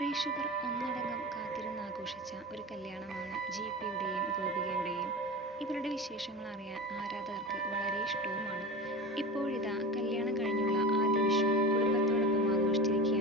പ്രേക്ഷകർ ഒന്നടങ്കം കാത്തിരുന്നാഘോഷിച്ച ഒരു കല്യാണമാണ് GP യുടെയും ഗോപികയുടെയും. ഇവരുടെ വിശേഷങ്ങൾ അറിയാൻ ആരാധകർക്ക് വളരെ ഇഷ്ടവുമാണ്. ഇപ്പോഴിതാ കല്യാണം കഴിഞ്ഞുള്ള ആദ്യ വിഷു കുടുംബത്തോടൊപ്പം ആഘോഷിച്ചിരിക്കുകയാണ്